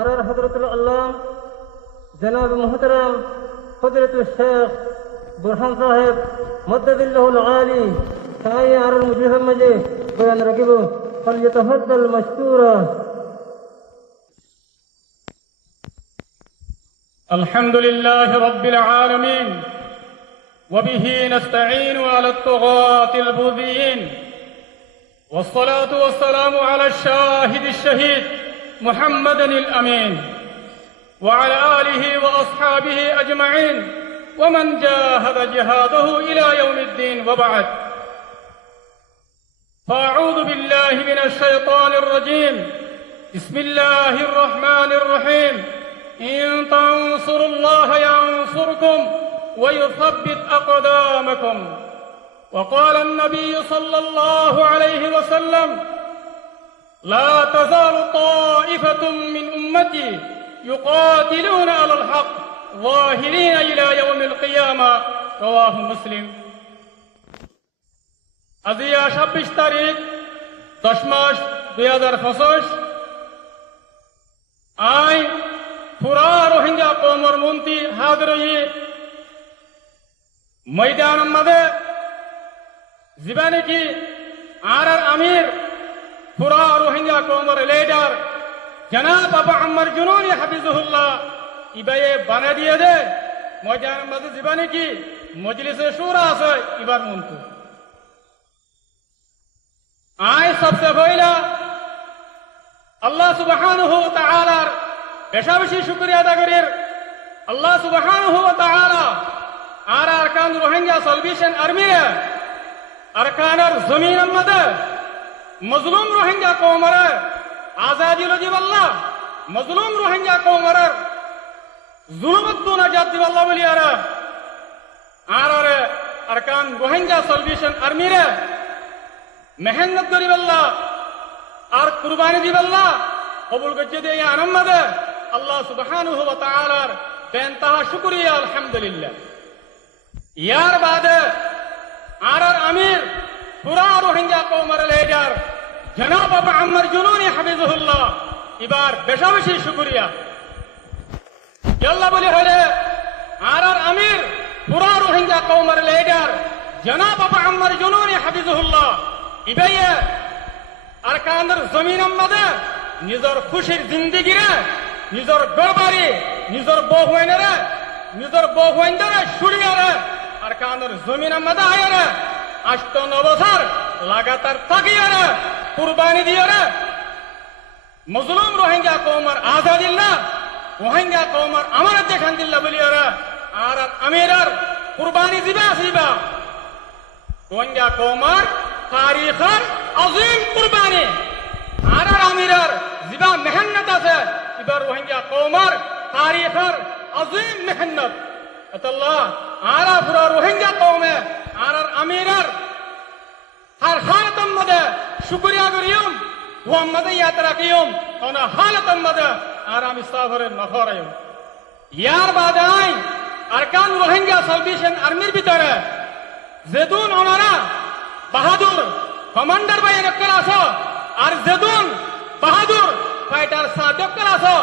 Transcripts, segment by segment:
আর হযরতুল আল্লাহ জনাব মুহতারাম হযরতুল শেখ বুরহান সাহেব মদ্দাদিল্লাহুল আলী তাই আর মুজিবের মাঝে বয়ান রাখিব ফালইতাফাদ্দাল মাশকুরা। الحمد لله رب العالمين وبه نستعين على الطغاة البغيين والصلاة والسلام على الشاهد الشهيد محمد الأمين وعلى آله وأصحابه أجمعين ومن جاهد جهاده إلى يوم الدين وبعد فأعوذ بالله من الشيطان الرجيم بسم الله الرحمن الرحيم إن تنصروا الله ينصركم ويثبت أقدامكم وقال النبي صلى الله عليه وسلم لا تزال طائفة من أمتي يقاتلون على الحق ظاهرين إلى يوم القيامة رواه مسلم। আজিয়া 26 তারিখ 10 মাস 2025 আই পুরা রোহিঙ্গা কওমর মন্ত্রী হাজির হয়ে ময়দান মধ্যে জীবনে কি আর আমির পুরা রোহিঙ্গা কওমর লিডার জনাব আবু আম্মার জুনুনি হাফিজুল্লাহ ইবায়ে বানা দিয়ে দে ময়দান মধ্যে জীবনে কি মজলিসে শুরা আছে ইবার মন্ত্রী আয় সবচেয়ে পয়লা আল্লাহ সুবহানাহু ওয়া তাআলার বেশা বেশি শুকরিয়া আদা করির। আল্লাহ সুবহানাহু ওয়া তাআলা আর আরকান রোহিঙ্গা সালভেশন আর্মি আরকানের জমিনের মধ্যে মজলুম রোহিঙ্গা কওমের আজাদি লজিব আল্লাহ মজলুম রোহিঙ্গা কওমের জুলুমত দো নাজাত দিব আল্লাহ বলি আর আরকান রোহিঙ্গা সালভেশন আর্মি রে মেহনত করিব আল্লাহ আর কুরবানি দিব আল্লাহ কবুল করতে দিয়ে আনন্দ আল্লাহ সুবহানাহু ওয়া তাআলার বেনতাহা শুকরিয়া আলহামদুলিল্লাহ। ইয়ার বাদে আর আমির পুরা রোহিঙ্গা কওমের লিডার জনাব আবু আম্মার জুনুনি হাফিজুল্লাহ এবার বেশা বেশি শুকরিয়া আল্লাহ বলে হলে আর আমির পুরা রোহিঙ্গা কওমের লিডার জনাব আবু আম্মার জুনুনি হাফিজুল্লাহ ইবাইয়ে আরকানের জমিনের মধ্যে নিজের খুশির জিন্দিগিরে নিজের গড়বাড়ি নিজের বহুয়াইনরে সুরিয়ারে আরকানের জমিনের মধ্যে আয়ারে 8-9 বছর লাগাতার থাকিয়ারে কুরবানি দিয়ারে মজলুম রোহিঙ্গা কওমের আজাদিল্লাহ রোহিঙ্গা কওমের আমানত দেখান দিল্লাহ বলিয়ারে আর আমিরার কুরবানি দিবা আসিবা রোহিঙ্গা কওমের তারিখের আজিম কুরবানি আর আমিরার জিবা মেহনত আছে এবার রোহিঙ্গা কওমের তারিখের আজিম মেহনত আল্লাহ আর পুরা রোহিঙ্গা কওমে আর আমিরার হর হালতের মধ্যে শুকরিয়া করিম মুহাম্মদ ইয়াদ রাখিম কোন হালতের মধ্যে আর আমি সাফরের নফরাইম। ইয়ার বাদে আরকান রোহিঙ্গা সালভেশন আর্মির ভিতরে যেদুন ওনারা বাহাদুর কমান্ডার বাই নকল আছো আর যেদুন বাহাদুর ফাইটার সাদকল আছো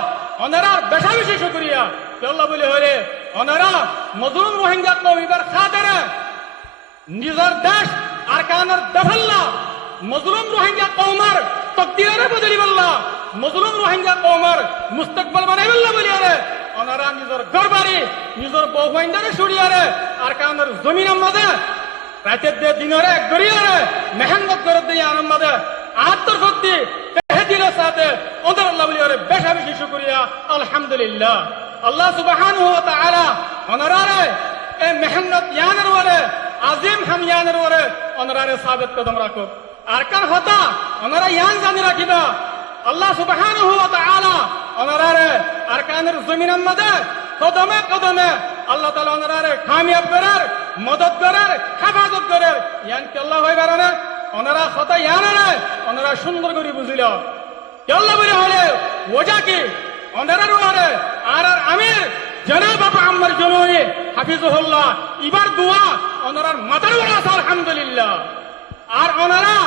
ওনারা বেশা বেশি শুকরিয়া আল্লাহ বলে হলে ওনারা মজলুম রোহিঙ্গা কওমের খাতিরে নিজের দেশ আরকানের দফল্লা মজলুম রোহিঙ্গা কওমের তকদিরে বদলিবল্লাহ মজলুম রোহিঙ্গা কওমের মুস্তাকবাল বানাইবল্লাহ বলি আরে ওনারা নিজের ঘরবাড়ি নিজের বহুয়াইনরে সুরিয়ারে আরকানের জমিনের মধ্যে রাতের দিয়ে দিনরে গড়িয়ারে মেহনত করে দিয়ে আনন্দে আত্মশক্তি তেহদিলের সাথে ওদের আল্লাহ বলি আরে বেশা বেশি শুকরিয়া আলহামদুলিল্লাহ। আল্লাহ সুবহানাহু ওয়া তাআলা ওনারে এই মেহনত ইয়ানের ওরে আজিম হাম ইয়ানের ওরে ওনারে সাবিত কদম রাখো আর কার হতা ওনারা ইয়ান জানি রাখিবা আল্লাহ সুবহানাহু ওয়া তাআলা ওনারে আরকানের জমিনের মধ্যে কদমে কদমে আল্লাহ তাআলা ওনারে কামিয়াব করার মদদ করার হেফাজত করার ইয়ান কি আল্লাহ হয় বারানে ওনারা হতা ইয়ানে ওনারা সুন্দর করে বুঝিল আল্লাহ বলে হলে ওজা কি ওনারে ওরে আর আমির জনাব আবু আম্মার জুনুনি হাফিজুল্লাহ ইবার দোয়া ওনার মাথার উপর আছে আলহামদুলিল্লাহ আর ওনারা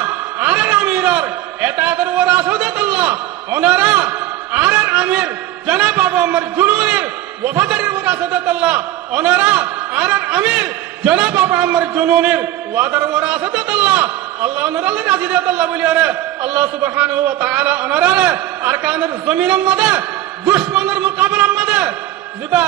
আর আমিরার এতাদের ওর আসুদাত আল্লাহ ওনারা আর আমির জনাব আবু আম্মার জুনুনের ওয়াফাদারির ওয়ারাসাত আল্লাহ ওনারা আর আমির জনাব আবু আম্মার জুনুনের ওয়াদার ওয়ারাসাত আল্লাহ আল্লাহ ওনারা রাজি দেত আল্লাহ বলি আরে আল্লাহ সুবহানাহু ওয়া তাআলা ওনারা আরকানের জমিনের মধ্যে দুশমনের মোকাবেলার মধ্যে যেটা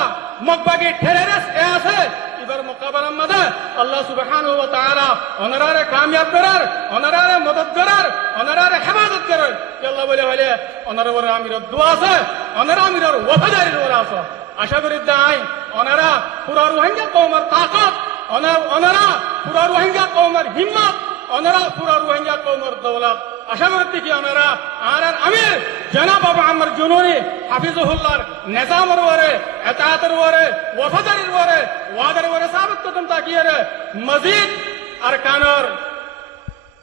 মকবাগে ঠেরেরেস আছে এবার মোকাবেলার মধ্যে আল্লাহ সুবহানাহু ওয়া তাআলা ওনারা কামিয়াব করার ওনারা মদদ করার ওনারা হেফাজত করার আল্লাহ বলে হলে ওনারা ওরা আমির দোয়া আছে ওনারা আমিরের ওয়াফাদারির ওরা আছে আশা করি যাই ওনারা পুরা রোহিঙ্গা কওমের তাকত ওনারা পুরা রোহিঙ্গা কওমের হিম্মত ওনারা পুরা রোহিঙ্গা কওমের দৌলত আশা করতে কি ওনারা আর আমির জনাব আবু আম্মার জুনুনি হাফিজুহুল্লাহর নিজামের ওরে ইতাআতের ওরে ওয়াফাদারির ওরে ওয়াদার ওরে সাবিত কদম তাকিয়ে মজিদ আরকানের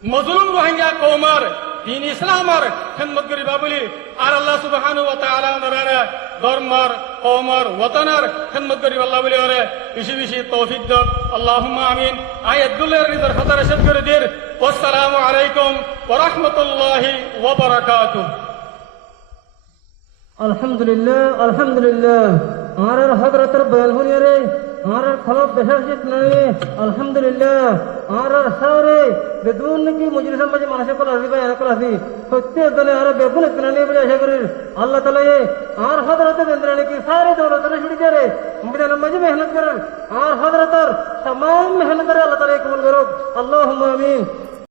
মজলুম রোহিঙ্গা কওমের দিন ইসলামের খিদমত করিবা বলি আর আল্লাহ সুবহানাহু ওয়া তাআলা ওনারা ধর্মের কওমের ওয়াতনের খিদমত করিবা আল্লাহ বলি ওরে বেশি বেশি তৌফিক দাও আল্লাহুম্মা আমিন আয়াতুল্লাহর রিজার খাতার রশদ করে দির আসসালামু আলাইকুম ওয়া রাহমাতুল্লাহি ওয়া বারাকাতুহু আলহামদুলিল্লাহ আর হযরতের বয়ান হইয়া রে আর খলব বেশাশিত নাই আলহামদুলিল্লাহ আর সারে বেদুন কি মজলিসের মাঝে মানুষে কল আসি বয়ান কল আসি সত্যি দলে আর বেগুন ইতনানি বলে আশা করি আল্লাহ তাআলা আর হযরতের ইন্দ্রানি কি সারে দৌলতের ছুটি করে বিদানের মাঝে মেহনত করেন আর হযরতের तमाम মেহনত করে আল্লাহ তাআলা কবুল করুক আল্লাহুম্মা আমিন